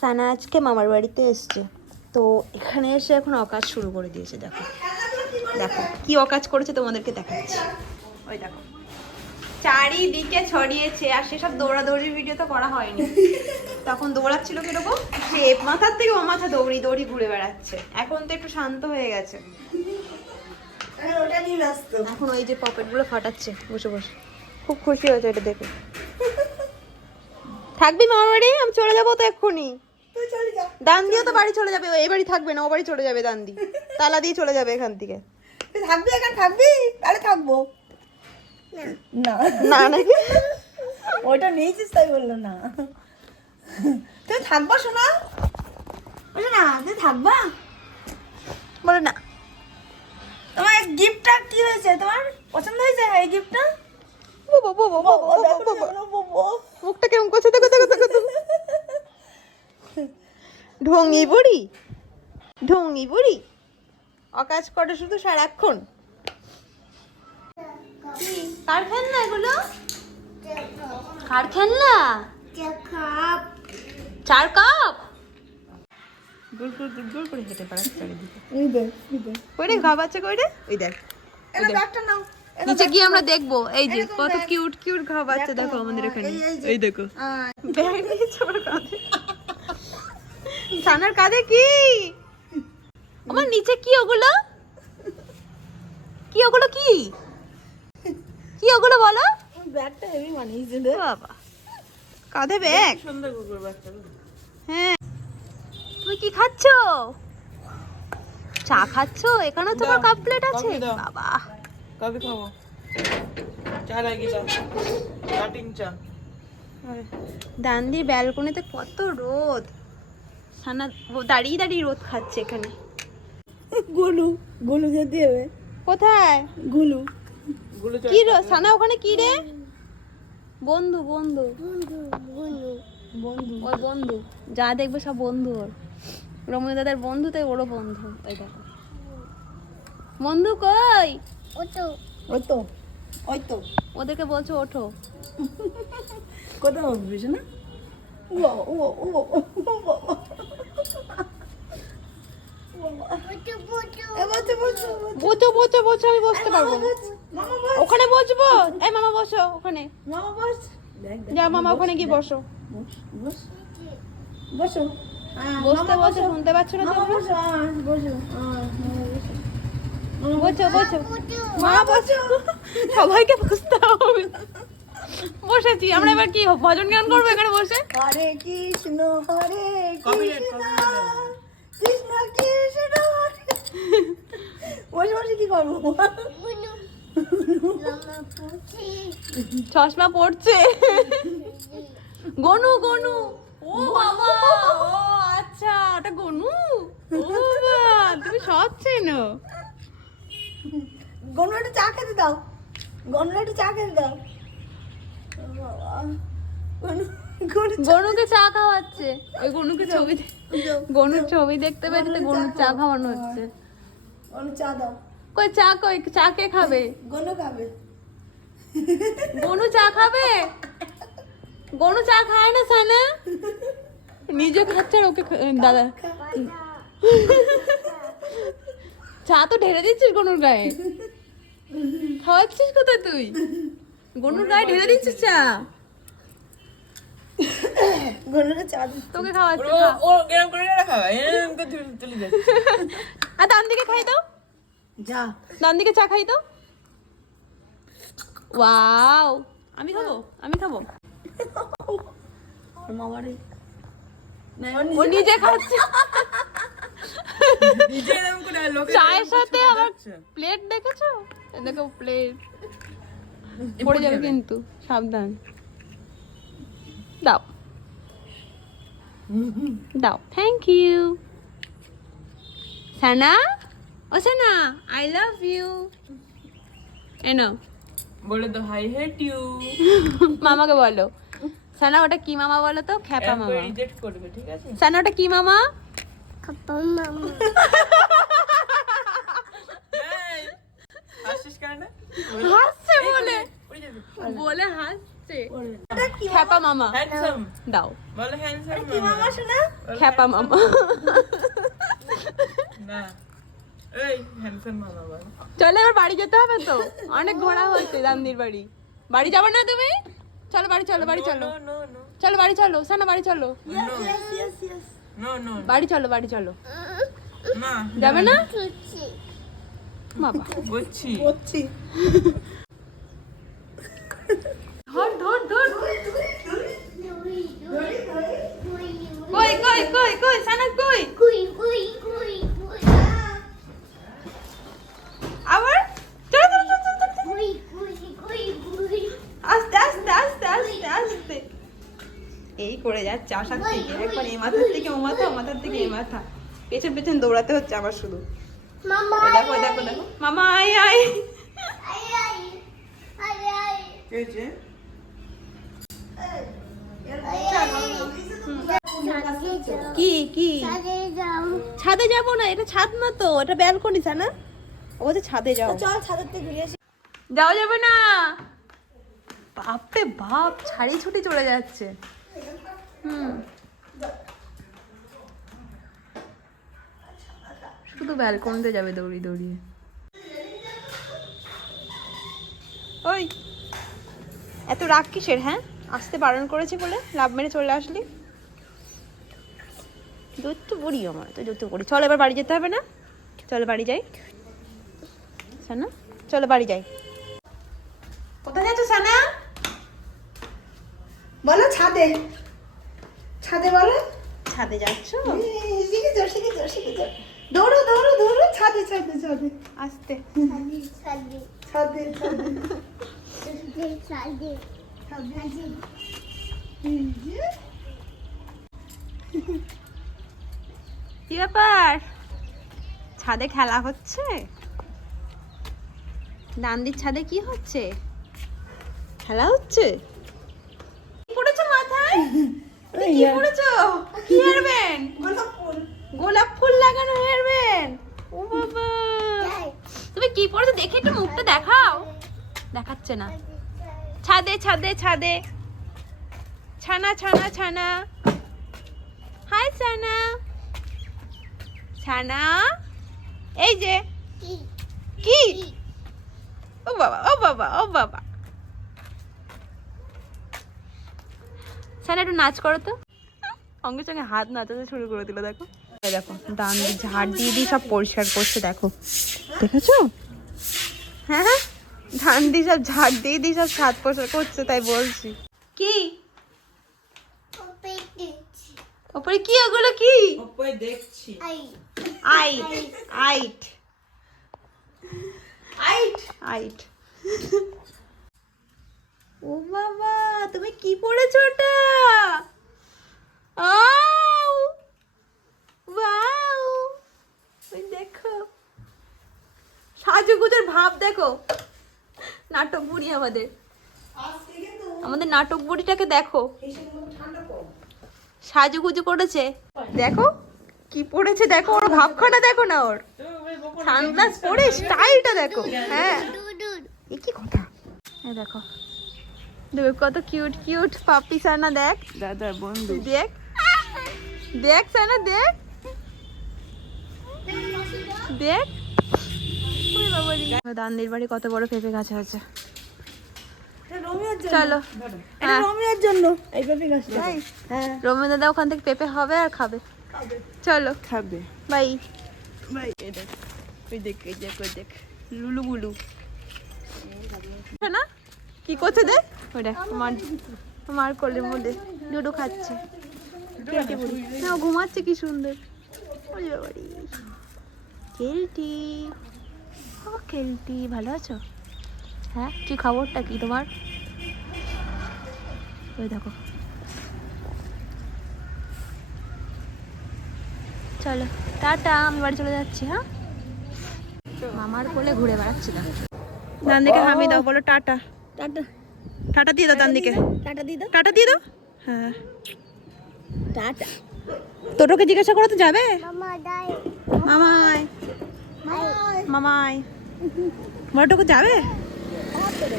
সানা আজকে মামার বাড়িতে এসছে, তো এখানে এসে এখন অকাজ শুরু করে দিয়েছে। দেখো দেখো কি অকাজ করেছে তোমাদেরকে দেখাচ্ছি। ওই দেখো চারিদিকে ছড়িয়েছে, আর সেসব দৌড়াদৌড়ির ভিডিও তো করা হয়নি। তখন দৌড়াচ্ছিল কিরকম, সে মাথার থেকে ও মাথা দৌড়ি দৌড়ি ঘুরে বেড়াচ্ছে। এখন তো একটু শান্ত হয়ে গেছে, এখন ওই যে পকেট গুলো ফাটাচ্ছে বসে বসে। খুব খুশি হয়েছে এটা দেখে। থাকবি মামার বাড়ি? আমি চলে যাবো তো এক্ষুনি। দান দিয়েও তো বাড়ি চলে যাবে, এই বাড়ি থাকবে না, ও বাড়ি চলে যাবে। দান দি তালা দিয়ে চলে যাবে এখান থেকে। থাকবি এখানে থাকবি? তাহলে থাকবো না না নাকি ওইটা নিয়েছিস তাই বললো না। তুই থাকবা শোনা, বলে না তুই থাকবা? বলে না। তোমার গিফটটা কি হয়েছে? তোমার পছন্দ হয়েছে এই গিফটটা? মুখটা কেমন করছে, দেখো দেখো দেখো দেখো। ঢঙ্গি বুড়ি, ঢঙ্গি বুড়ি, অকাজ করে শুধু সারাক্ষণ। কার খেলনা এগুলো? কার খেলনা? চার কাপ। গুড় গুড় গুড় গুড় করে হেঁটে বেড়াচ্ছে চারিদিকে। এই দেখ কই রে ঘাবাচ্ছে, কই রে? ওই দেখ এটা ব্যাগটা নাও। নিচে গিয়ে আমরা দেখবো। এই যে কত কিউট কিউট ঘাবাচ্ছে দেখো আমাদের এখানে। এই দেখো ব্যাগ নিয়েছে আমার কাঁধে। সানার কাঁধে কি? আমার নিচে কি ওগুলো? কি ওগুলো? কি কি ওগুলো বলো? ব্যাগটা হেভি মানিয়েছে রে বাবা, কাঁধে ব্যাগ। সুন্দর কুকুর ব্যাগটা। হ্যাঁ, তুমি কি খাচ্ছো? চা খাচ্ছো? এখানে তোমার কাপ প্লেট আছে? বাবা কবে খাবো? চা লাগি, চা কাটিং চা। দান্দির ব্যালকনিতে কত রোদ। সানা দাঁড়িয়ে দাঁড়িয়ে রোদ খাচ্ছে এখানে। গুলু গুলু যেতে হবে। কোথায় গুলু কি রোদ? সানা ওখানে কি রে? বন্ধু বন্ধু বন্ধু ওর বন্ধু, যা দেখবে সব বন্ধু ওর। রমণী দাদার বন্ধু, তাই ওরও বন্ধু। ওই দেখো বন্ধু কই? ওই তো ওদেরকে বলছো ওঠো। কোথাও উঠবিস না? বোঝো বোঝো বোঝো, আমি বসতে পারবো না। ওখানে বসবো। এই মামা বসো ওখানে। মামা বস, যা মামা ওখানে গিয়ে বসো। বস বসো। বসতে বসে শুনতে পাচ্ছ না মামা তুমি? বসো, বসো বসো বসো মা বসো। সবাইকে বসতে হবে। বসেছি আমরা, এবার কি ভজন গান করবো এখানে বসে? হরে কৃষ্ণ কৃষ্ণ কৃষ্ণ বসে বসে কি করবো? চশমা পড়ছে। গনু গনু। ও বাবা, ও আচ্ছা ওটা গনু। ও বাবা, তুমি সব চেনো। গনু একটু চা খেতে দাও, গনু একটু চা খেতে দাও। গনুকে চা খাওয়াচ্ছে। ওই গনুকে ছবি, গনুর ছবি দেখতে পেয়েছে, গনুর চা খাওয়ানো হচ্ছে। গনু চা দাও। কই চা, কই চা কে খাবে? গনু খাবে। গনু চা খাবে? গনু চা খায় না সানা, নিজে খাচ্ছে আর ওকে দাদা। চা তো ঢেলে দিচ্ছিস গনুর গায়ে। খাওয়াচ্ছিস কোথায় তুই? গনুর গায়ে ঢেলে দিচ্ছিস চা। গনুকে চা দিচ্ছি। তোকে খাওয়াচ্ছে। ও গরম করে রাখা এরকম করে তুলে দে। আর দান দিকে খাই দাও, যা দান দিকে চা খাই দাও। ওয়াও, আমি খাবো, আমি খাবো। মামারে ও নিজে খাচ্ছে। নিজে এরকম করে লোকে চায়ের সাথে আবার প্লেট দেখেছো? এই দেখো প্লেট পড়ে যাবে কিন্তু, সাবধান। দাও দাও, থ্যাংক ইউ। সানা, ও সানা, আই লাভ ইউ। এনো বলে তো হাই হেট ইউ। মামাকে বলো। সানা ওটা কি মামা বলো তো? খ্যাপা মামা। রিজেক্ট করবে, ঠিক আছে? সানা ওটা কি মামা? খ্যাপা মামা। হাসিস কেন? হাসছে বলে, বলে হাসছে। আসছে খ্যাপা মামা হ্যান্ডসাম দাও বলো হ্যান্ডসাম কি মামা শোনা? খ্যাপা মামা না এই হ্যান্ডসাম মামা বলো চলো এবার বাড়ি যেতে হবে তো অনেক ঘোরা হচ্ছে দান্দির বাড়ি বাড়ি যাবে না তুমি চলো বাড়ি চলো বাড়ি চলো নো নো নো চলো বাড়ি চলো সানা বাড়ি চলো Yes, yes, yes. No no বাড়ি চলো বাড়ি চলো না যাবে না খুশি বাবা বলছি বলছি। ধর ধর ধর দুই কই কই কই কই সানা কই কুই কুই কুই কুই আবার চলো চলো চলো, চলো, চলো। কুই কুই কুই কুই আস্তে আস্তে আস্তে আস্তে আস্তে এই করে যাচ্ছে আশার থেকে একবার এই মাথার থেকে ও মাথা ও মাথার থেকে এই মাথা পেছন পেছন দৌড়াতে হচ্ছে আবার শুধু মামা ওই দেখো ওই দেখো দেখো মামা আয় আয় আই আই আই আই এই যে কি কি সাজে যাও ছাদে যাব না এটা ছাদ না তো এটা ব্যালকনি না ও বলছে ছাদে যাও চল ছাদের থেকে ঘুরে আসি। যাওয়া যাবে না বাপরে বাপ ছাড়ি ছুটি চলে যাচ্ছে হুম শুধু ব্যালকনিতে যাবে দৌড়িয়ে দৌড়িয়ে ওই এত রাগ কিসের হ্যাঁ আসতে বারণ করেছি বলে লাভ মেরে চলে আসলি দৈত্য বড়ি আমার তো দৈত্য বড়ি চল এবার বাড়ি যেতে হবে না চলো বাড়ি যাই সানা চলো বাড়ি যাই কোথায় যাচ্ছ সানা বলো ছাদে। ছাদে বলো। ছাদে যাচ্ছ শিখেছো শিখেছো শিখেছো। দৌড়ো দৌড়ো দৌড়ো ছাদে ছাদে ছাদে আসতে সাজে সাজে ছাদে ছাদে সাজে সাজে সাজে এই যে। কি ব্যাপার ছাদে খেলা হচ্ছে দান্দির ছাদে কি হচ্ছে খেলা হচ্ছে কি পড়েছো মাথায় তুমি কি পড়েছো কি হেয়ারব্যান্ড গোলাপ ফুল। গোলাপ ফুল লাগানো হেয়ারব্যান্ড ও বাবা তুমি কি পড়েছো দেখে একটু মুখটা দেখাও দেখাচ্ছে না ছাদে ছাদে ছাদে ছানা ছানা ছানা হাই ছানা ছানা এই যে কি কি ও বাবা ও বাবা ও বাবা ছানা একটু নাচ করো তো সঙ্গে সঙ্গে হাত নাচাতে শুরু করে দিল দেখো এই দেখো ডান দিয়ে ঝাড় দিয়ে দিয়ে সব পরিষ্কার করছে দেখো দেখেছো হ্যাঁ হ্যাঁ ধান দিয়ে সব ঝাড় দিয়ে দিয়ে সব ছাদ পরিষ্কার করছে তাই বলছি কি পেটি ওপরে কি ওগুলো কি ওপরে দেখছি আই আইট আইট আইট আইট ও বাবা তুমি কি পড়েছো ওটা আউ ওয়াও ওই দেখো সাজুগুজের ভাব দেখো নাটক বুড়ি আমাদের আমাদের নাটক বুড়িটাকে দেখো সাজুগুজু করেছে দেখো কি পড়েছে দেখো ওর ভাবখানা দেখো না ওর সানগ্লাস পরে স্টাইলটা দেখো হ্যাঁ দুদুদ এ কি কথা এই দেখো দেখ কত কিউট কিউট পাপি সানা দেখ দাদার বন্ধু দেখ দেখ সানা দেখ দেখ ওই বাবারি দান্দির বাড়ি কত বড় পেঁপে গাছ আছে এটা রোমিওর জন্য। চলো এটা হ্যাঁ রোমিওর জন্য এই পেঁপে গাছটা। তাই? হ্যাঁ রোমে দাদা ওখান থেকে পেঁপে হবে আর খাবে চলো খাবে বাই ভাই এই দেখ ওই দেখ ওই দেখ ওই দেখ লুলু বুলু না কি করছে দেখ ওই দেখ আমার কোলের মধ্যে লুডো খাচ্ছে কেলটি বুড়ি না ও ঘুমাচ্ছে কি সুন্দর ওরে বাবারি কেলটি ও কেলটি ভালো আছো হ্যাঁ কি খবরটা কি তোমার ওই দেখো চলো টাটা আমি বাড়ি চলে যাচ্ছি হ্যাঁ মামার কোলে ঘুরে বেড়াচ্ছি না ডান দিকে হামি দাও বলো টাটা টাটা টাটা দিয়ে দাও ডান দিকে টাটা দিয়ে দাও। টাটা দিয়ে দাও হ্যাঁ টাটা। তোটোকে জিজ্ঞাসা করো তো যাবে মামা দাই মামাই মামাই মোটুকু যাবে আমার তো রে।